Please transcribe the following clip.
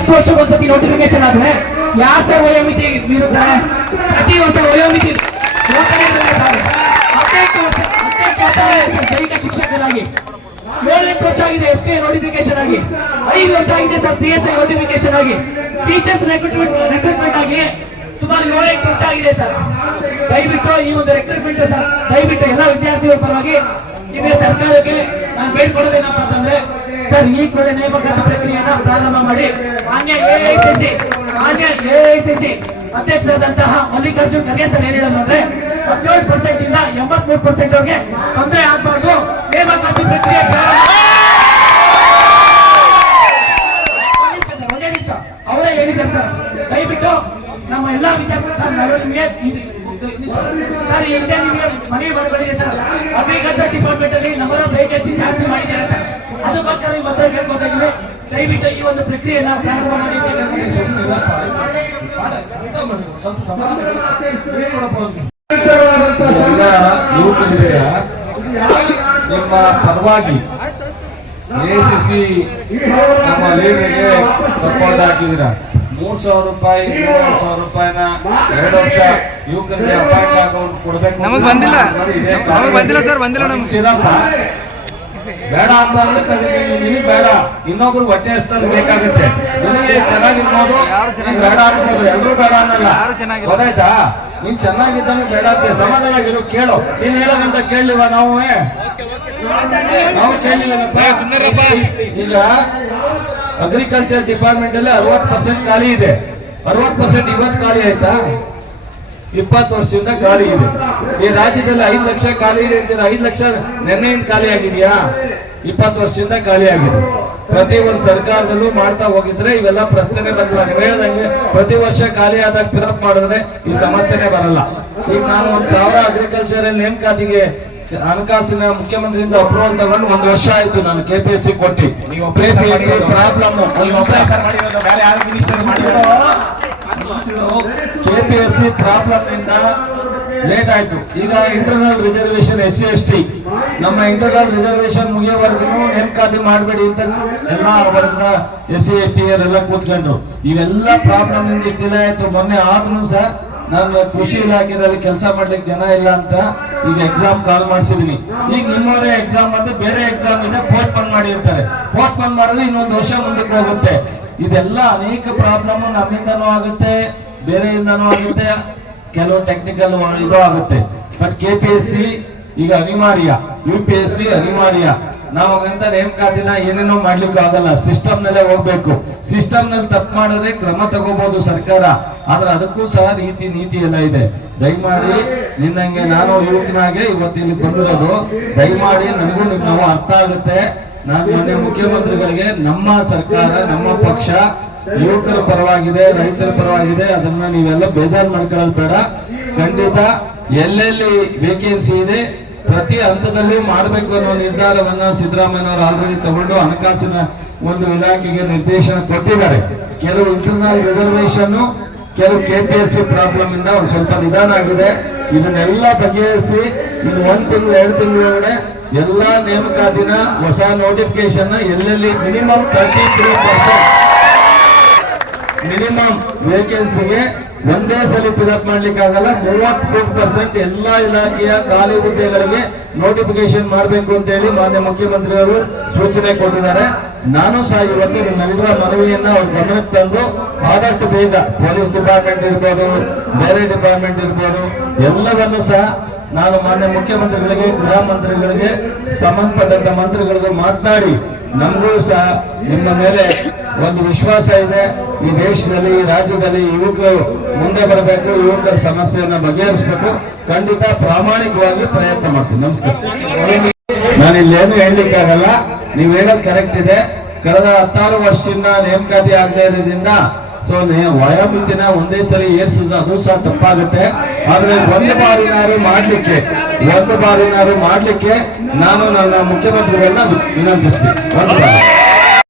10 ವರ್ಷಕ್ಕೊಂದ್ಸತಿ notification ಆದ್ರೆ ಯಾರು sir ವಯೋಮಿತಿ ಮೀರುತ್ತಾರೆ? ಪ್ರತಿ ವರ್ಷ ವಯೋಮಿತಿ ದೈಹಿಕ ಶಿಕ್ಷಕರಾಗಿ 7-8 ವರ್ಷ ಆಗಿದೆ FK ನೋಟಿಫಿಕೇಶನ್ ಆಗಿ, 5 ವರ್ಷ ಆಗಿದೆ ಸರ್ PSI ನೋಟಿಫಿಕೇಶನ್ ಆಗಿ, ಟೀಚರ್ಸ್ ರಿಕ್ರೂಟ್ಮೆಂಟ್ ಆಗಿ ಸುಮಾರು 7-8 ವರ್ಷ ಆಗಿದೆ ಸರ್. ದಯವಿಟ್ಟು ಈ ಒಂದು ರಿಕ್ರೂಟ್ಮೆಂಟ್ ಸರ್ ದಯವಿಟ್ಟು ಎಲ್ಲ ವಿದ್ಯಾರ್ಥಿಗಳ ಪರವಾಗಿ ನಿಮಗೆ ಸರ್ಕಾರಕ್ಕೆ ನಾನು ಬೇಡ್ಕೊಡೋದೇನಪ್ಪ ಅಂತಂದ್ರೆ ಸರ್ ಈ ಕೂಡಲೇ ನೇಮಕಾತಿ ಪ್ರಕ್ರಿಯೆಯನ್ನ ಪ್ರಾರಂಭ ಮಾಡಿ ಮಾನ್ಯ AICC ಅಧ್ಯಕ್ಷರಾದಂತಹ ಮಲ್ಲಿಕಾರ್ಜುನ್ ಖರ್ಗೆ ಸರ್ ಏನ್ ಹೇಳೋದು ಅಂದ್ರೆ 17% ಇಂದ 83% ಅವರಿಗೆ ತೊಂದರೆ ಆಗಬಾರ್ದು, ನೇಮಕಾತಿ ಪ್ರಕ್ರಿಯೆ ಅವರೇ ಹೇಳಿದ್ದಾರೆ ಸರ್. ದಯವಿಟ್ಟು ನಮ್ಮ ಎಲ್ಲಾ ವಿದ್ಯಾರ್ಥಿ ಸರ್ ನಿಮಗೆ ಸರ್ ಹಿಂದೆ ನಿಮಗೆ ಮನವಿ ಮಾಡಬೇಡಿ ಸರ್, ಅಗ್ರಿಕಲ್ಚರ್ ಡಿಪಾರ್ಟ್ಮೆಂಟ್ ಅಲ್ಲಿ ನಂಬರ್ ಆಫ್ ವೇಕೆನ್ಸಿ ಜಾಸ್ತಿ ಮಾಡಿದ್ದಾರೆ ಸರ್, ಅದಕ್ಕೋಸ್ಕರ ನಿಮ್ಮ ಹತ್ರ ಕೇಳ್ಬೋದಾಗಿದೆ. ದಯವಿಟ್ಟು ಈ ಒಂದು ಪ್ರಕ್ರಿಯೆಯನ್ನ ಪ್ರಾರಂಭ ಮಾಡಿ. ನಿಮ್ಮ ಪರವಾಗಿ AICC ನಮ್ಮ ಲೀಗಿಗೆ ಸಪೋರ್ಟ್ ಹಾಕಿದ್ದೀರಾ. 3,000 ರೂಪಾಯಿ 3,000 ರೂಪಾಯಿನ 2 ವರ್ಷ ಯುವಕರಿಗೆ ಅಪಾಯಿಂಟ್ ಅಕೌಂಟ್ ಕೊಡ್ಬೇಕು. ನಮಗೆ ಬಂದಿಲ್ಲ ಸರ್, ಬಂದಿಲ್ಲ ನಮ್ಗೆ. ಬೇಡ ಅಂತ ಅಂದ್ರೆ ನಿನಗೆ ಬೇಡ, ಇನ್ನೊಬ್ರು ಹೊಟ್ಟೆ ಹಸ್ತಾನೆ ಬೇಕಾಗುತ್ತೆ. ನಿನಗೆ ಚೆನ್ನಾಗಿರ್ಬೋದು, ನೀನ್ ಬೇಡ ಅನ್ಬೋದು, ಎಲ್ರು ಬೇಡ ಅನ್ನಲ್ಲ. ಗೊತ್ತಾಯ್ತಾ? ನೀನ್ ಚೆನ್ನಾಗಿದ್ದಾನೆ ಬೇಡ ಅಂತ ಸಮಾಧಾನವಾಗಿರು. ಕೇಳು, ನೀನ್ ಹೇಳೋದಂತ ಕೇಳಲಿವ ನಾವು ಕೇಳಿಲ್ಲ. ಈಗ ಅಗ್ರಿಕಲ್ಚರ್ ಡಿಪಾರ್ಟ್ಮೆಂಟ್ ಅಲ್ಲಿ 60% ಖಾಲಿ ಇದೆ. 60% ಇವತ್ತು ಖಾಲಿ ಆಯ್ತಾ? 20 ವರ್ಷದಿಂದ ಖಾಲಿ ಇದೆ. ಈ ರಾಜ್ಯದಲ್ಲಿ 5 ಲಕ್ಷ ಖಾಲಿ ಇದೆ ಅಂತೀರ. 5 ಲಕ್ಷ ನೆನ್ನೆಯಿಂದ ಖಾಲಿ ಆಗಿದೆಯಾ? 20 ವರ್ಷದಿಂದ ಖಾಲಿ ಆಗಿದೆ. ಪ್ರತಿ ಒಂದು ಸರ್ಕಾರದಲ್ಲೂ ಮಾಡ್ತಾ ಹೋಗಿದ್ರೆ ಇವೆಲ್ಲ ಪ್ರಶ್ನೆ ಬರ್ತಲ್ಲ. ನೀವು ಹೇಳ್ದಂಗೆ ಪ್ರತಿ ವರ್ಷ ಖಾಲಿ ಆದಾಗ ಫಿಲಪ್ ಮಾಡಿದ್ರೆ ಈ ಸಮಸ್ಯೆನೇ ಬರಲ್ಲ. ಈಗ ನಾನು 1,000 ಅಗ್ರಿಕಲ್ಚರ್ ನೇಮಕಾತಿಗೆ ಹಣಕಾಸಿನ ಮುಖ್ಯಮಂತ್ರಿಯಿಂದ ಅಪ್ರೂವಲ್ ತಗೊಂಡು 1 ವರ್ಷ ಆಯ್ತು. ನಾನು KPSC ಕೊಟ್ಟಿ. KPSC ಪ್ರಾಬ್ಲಮ್ KPSC ಪ್ರಾಬ್ಲಮ್ ಇಂದ ಲೇಟ್ ಆಯ್ತು. ಈಗ ಇಂಟರ್ನಲ್ ರಿಸರ್ವೇಶನ್ SC/ST ನಮ್ಮ ಇಂಟರ್ನಲ್ ರಿಸರ್ವೇಶನ್ ಮುಗಿಯೋವರೆಗೂ ನೇಮಕಾತಿ ಮಾಡಬೇಡಿ ಅಂತ ಎಲ್ಲ ವರ್ಗದ SC/ST ಎಲ್ಲ ಕೂತ್ಕೊಂಡ್ರು. ಇವೆಲ್ಲ ಪ್ರಾಬ್ಲಮ್ ಇಂದ ಡಿಲೇ ಆಯ್ತು. ಮೊನ್ನೆ ಆದ್ರೂ ಸಹ ನಾನು ಕೃಷಿ ಇಲಾಖೆಯಲ್ಲಿ ಕೆಲಸ ಮಾಡ್ಲಿಕ್ಕೆ ಜನ ಇಲ್ಲ ಅಂತ ಈಗ ಎಕ್ಸಾಮ್ ಕಾಲ್ ಮಾಡಿಸಿದೀನಿ. ಈಗ ನಿಮ್ಮವರೇ ಎಕ್ಸಾಮ್ ಅಂತ ಬೇರೆ ಎಕ್ಸಾಮ್ ಇದೆ, ಪೋಸ್ಟ್ ಪೋನ್ ಮಾಡಿ ಇರ್ತಾರೆ. ಪೋಸ್ಟ್ ಪೋನ್ ಮಾಡಿದ್ರೆ ಇನ್ನೊಂದು ವರ್ಷ ಮುಂದಕ್ಕೆ ಹೋಗುತ್ತೆ. ಇದೆಲ್ಲ ಅನೇಕ ಪ್ರಾಬ್ಲಮ್ ನಮ್ಮಿಂದನೂ ಆಗುತ್ತೆ, ಬೇರೆಯಿಂದನೂ ಆಗುತ್ತೆ, ಕೆಲವು ಟೆಕ್ನಿಕಲ್ ಇದು ಆಗುತ್ತೆ. ಬಟ್ KPSC ಈಗ ಅನಿವಾರ್ಯ, UPSC ಅನಿವಾರ್ಯ. ನಾವಾಗಂತ ನೇಮಕಾತಿನ ಏನೇನೋ ಮಾಡ್ಲಿಕ್ಕೆ ಆಗಲ್ಲ, ಸಿಸ್ಟಮ್ ನಲ್ಲೇ ಹೋಗ್ಬೇಕು. ಸಿಸ್ಟಮ್ ನಲ್ಲಿ ತಪ್ಪು ಮಾಡಿದ್ರೆ ಕ್ರಮ ತಗೋಬಹುದು ಸರ್ಕಾರ, ಆದ್ರೆ ಅದಕ್ಕೂ ಸಹ ನೀತಿ ಎಲ್ಲ ಇದೆ. ದಯಮಾಡಿ ನಿನ್ನಂಗೆ ನಾನು ಯುವಕನಾಗೆ ಇವತ್ತಿಲ್ಲಿ ಬಂದಿರೋದು, ದಯಮಾಡಿ ನನಗೂ ನಾವು ಅರ್ಥ ಆಗುತ್ತೆ. ನಾನು ಮೊನ್ನೆ ಮುಖ್ಯಮಂತ್ರಿಗಳಿಗೆ ನಮ್ಮ ಸರ್ಕಾರ ನಮ್ಮ ಪಕ್ಷ ಯುವಕರ ಪರವಾಗಿದೆ, ರೈತರ ಪರವಾಗಿದೆ, ಅದನ್ನ ನೀವೆಲ್ಲ ಬೇಜಾರು ಮಾಡ್ಕೊಳ್ಳೋದು ಬೇಡ. ಖಂಡಿತ ಎಲ್ಲೆಲ್ಲಿ ವೇಕೆನ್ಸಿ ಇದೆ ಪ್ರತಿ ಹಂತದಲ್ಲಿ ಮಾಡಬೇಕು ಅನ್ನೋ ನಿರ್ಧಾರವನ್ನ ಸಿದ್ದರಾಮಯ್ಯನವರು ಆಲ್ರೆಡಿ ತಗೊಂಡು ಹಣಕಾಸಿನ ಒಂದು ಇಲಾಖೆಗೆ ನಿರ್ದೇಶನ ಕೊಟ್ಟಿದ್ದಾರೆ. ಕೆಲವು ಇಂಟರ್ನಲ್ ರಿಸರ್ವೇಶನ್, ಕೆಲವು KPSC ಪ್ರಾಬ್ಲಮ್ ಇಂದ ಒಂದು ಸ್ವಲ್ಪ ನಿಧಾನ ಆಗಿದೆ. ಇದನ್ನೆಲ್ಲ ಬಗೆಹರಿಸಿ ಇನ್ನು 1 ತಿಂಗಳು 2 ತಿಂಗಳೊಳಗಡೆ ಎಲ್ಲಾ ನೇಮಕಾತಿನ ಹೊಸ ನೋಟಿಫಿಕೇಶನ್ ಎಲ್ಲೆಲ್ಲಿ ಮಿನಿಮಮ್ 33% ಮಿನಿಮಮ್ ವೇಕೆನ್ಸಿಗೆ ಒಂದೇ ಸಲ ಫಿಲಪ್ ಮಾಡ್ಲಿಕ್ಕೆ ಆಗಲ್ಲ. 33% ಎಲ್ಲಾ ಇಲಾಖೆಯ ಖಾಲಿ ಹುದ್ದೆಗಳಿಗೆ ನೋಟಿಫಿಕೇಶನ್ ಮಾಡಬೇಕು ಅಂತ ಹೇಳಿ ಮಾನ್ಯ ಮುಖ್ಯಮಂತ್ರಿಯವರು ಸೂಚನೆ ಕೊಟ್ಟಿದ್ದಾರೆ. ನಾನು ಸಹ ಇವತ್ತು ನಿಮ್ಮೆಲ್ಲರ ಮನವಿಯನ್ನ ಅವ್ರ ಗಮನಕ್ಕೆ ತಂದು ಆದಷ್ಟು ಬೇಗ ಪೊಲೀಸ್ ಡಿಪಾರ್ಟ್ಮೆಂಟ್ ಇರ್ಬೋದು, ಬೇರೆ ಡಿಪಾರ್ಟ್ಮೆಂಟ್ ಇರ್ಬೋದು, ಎಲ್ಲವನ್ನೂ ಸಹ ನಾನು ಮಾನ್ಯ ಮುಖ್ಯಮಂತ್ರಿಗಳಿಗೆ, ಗೃಹ ಮಂತ್ರಿಗಳಿಗೆ, ಸಂಬಂಧಪಟ್ಟಂತ ಮಂತ್ರಿಗಳಿಗೂ ಮಾತನಾಡಿ ನಮಗೂ ಸಹ ನಿಮ್ಮ ಮೇಲೆ ಒಂದು ವಿಶ್ವಾಸ ಇದೆ. ಈ ದೇಶದಲ್ಲಿ, ಈ ರಾಜ್ಯದಲ್ಲಿ ಯುವಕರು ಮುಂದೆ ಬರಬೇಕು, ಯುವಕರ ಸಮಸ್ಯೆಯನ್ನ ಬಗೆಹರಿಸಬೇಕು. ಖಂಡಿತ ಪ್ರಾಮಾಣಿಕವಾಗಿ ಪ್ರಯತ್ನ ಮಾಡ್ತೀನಿ. ನಮಸ್ಕಾರ. ನಾನು ಇಲ್ಲೇನು ಹೇಳಲಿಕ್ಕೆ ಆಗಲ್ಲ, ನೀವು ಹೇಳೋದು ಕರೆಕ್ಟ್ ಇದೆ. ಕಳೆದ 16 ವರ್ಷದಿಂದ ನೇಮಕಾತಿ ಆಗದೆ ಇರೋದ್ರಿಂದ ವಯೋಮಿತಿನ ಒಂದೇ ಸಲ ಏರ್ಸಿದ್ರೆ ಅದು ಸಹ ತಪ್ಪಾಗುತ್ತೆ. ಆದ್ರೆ ಒಂದು ಬಾರಿನಾರು ಮಾಡ್ಲಿಕ್ಕೆ ನಾನು ನನ್ನ ಮುಖ್ಯಮಂತ್ರಿಗಳನ್ನ ವಿನಂತಿಸ್ತೀನಿ.